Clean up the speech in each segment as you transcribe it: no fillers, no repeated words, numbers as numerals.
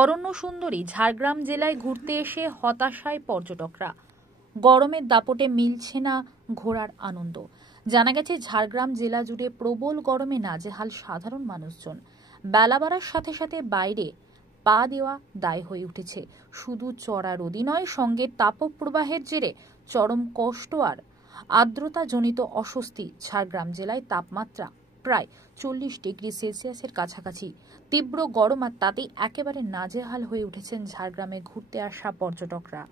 অরণ্য সুন্দরী ঝাড়গ্রাম জেলায় ঘুরতে এসে হতাশায় পর্যটকরা। গরমের দাপটে মিলছে না ঘোরার আনন্দ। জানা গেছে ঝাড়গ্রাম জেলা জুড়ে প্রবল গরমে নাজেহাল সাধারণ মানুষজন। বেলা বাড়ার সাথে সাথে বাইরে পা দেওয়া দায় হয়ে উঠেছে। শুধু চড়া রোদই নয়, সঙ্গে তাপপ্রবাহের জেরে চরম কষ্ট আর আর্দ্রতাজনিত অস্বস্তি। ঝাড়গ্রাম জেলায় তাপমাত্রা প্রায় 40 ডিগ্রি সেলসিয়াসের কাছাকাছি। তীব্র গরম আর তাতেই একেবারে নাজেহাল হয়ে উঠেছেন ঝাড়গ্রামে ঘুরতে আসা পর্যটকরা।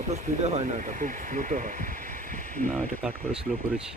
অত স্পিডে হয় না, এটা খুব স্লোতে হয়। না, এটা কাট করে স্লো করেছি।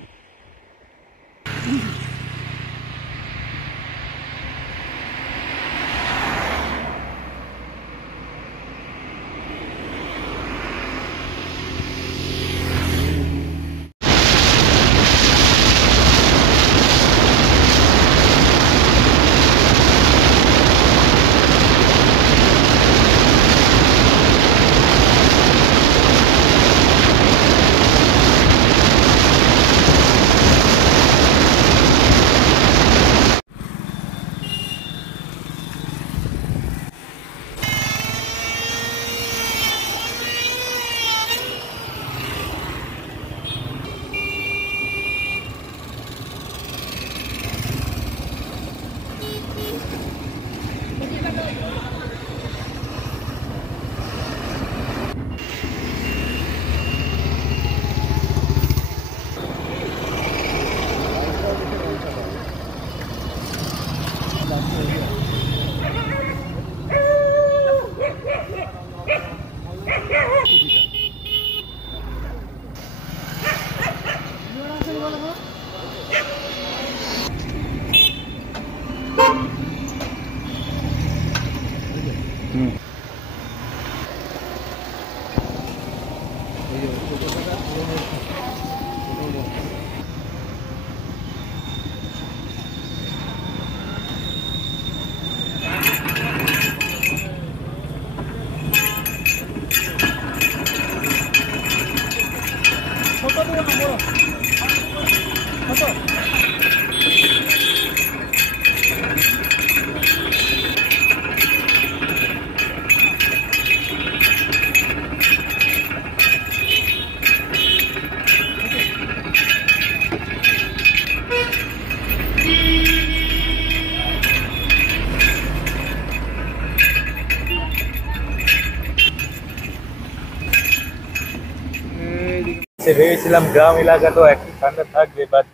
ভেবেছিলাম গ্রাম এলাকা তো একটু ঠান্ডা থাকবে, বাট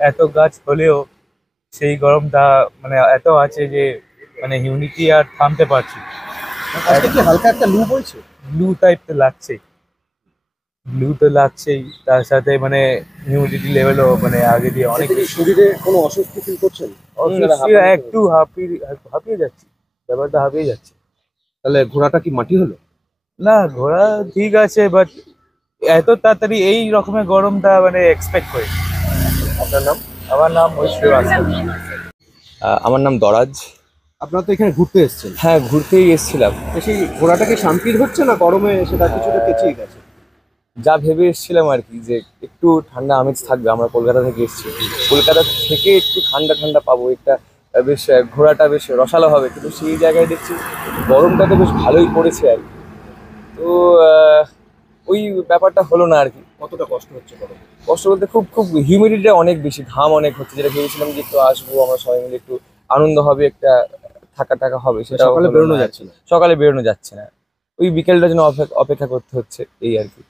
এত গাছ হলেও সেই গরমটা মানে এত আছে যে মানে হিউমিডিটি আর থামতে পারছি। আজকে কি হালকা একটা লু বইছে? ব্লু টাইপ তো লাগছেই, ব্লু তো লাগছেই, তার সাথে মানে হিউমিডিটি লেভেলও মানে আগে দিয়ে অনেক বেশি। শরীরে কোনো অস্বস্তি ফিল করছেন? একটু হাঁপিয়ে যাচ্ছি, ব্যাপারটা হাঁপিয়ে যাচ্ছে। তাহলে ঘোড়াটা কি মাটি হলো? না, ঘোরা ঠিক আছে, বাট এত তাড়াতাড়ি এই রকমের গরমটা মানে এক্সপেক্ট করি। আপনার নাম? আমার নাম শ্রীবাস্তব। আমার নাম দরাজ। আপনারা তো এখানে ঘুরতে এসেছেন, হ্যাঁ, ঘুরতেই এসেছিলাম। তো সেই ঘোড়াটা কি শান্তির হচ্ছে না গরমে সেটা কিছুটা পেঁচিয়ে গেছে? যা ভেবে এসেছিলাম আর কি, যে একটু ঠান্ডা আমেজ থাকবে। আমরা কলকাতা থেকে এসেছি, কলকাতা থেকে একটু ঠান্ডা ঠান্ডা পাবো, একটা বেশ ঘোরাটা বেশ রসালো হবে, কিন্তু সেই জায়গায় দেখছি গরমটা তো বেশ ভালোই পড়েছে আর কি। তো ওই ব্যাপারটা হলো না আর কি। কতটা কষ্ট হচ্ছে গরমে? কষ্ট বলতে খুব খুব হিউমিডিটিটা অনেক বেশি, ঘাম অনেক হচ্ছে, যেটা ভেবেছিলাম যে একটু আসবো আমরা সবাই মিলে, একটু আনন্দ হবে, একটা থাকা টাকা হবে, সেটা সকালে বেরোনো যাচ্ছে না? সকালে বেরোনো যাচ্ছে না, ওই বিকেলটার জন্য অপেক্ষা করতে হচ্ছে এই আর কি।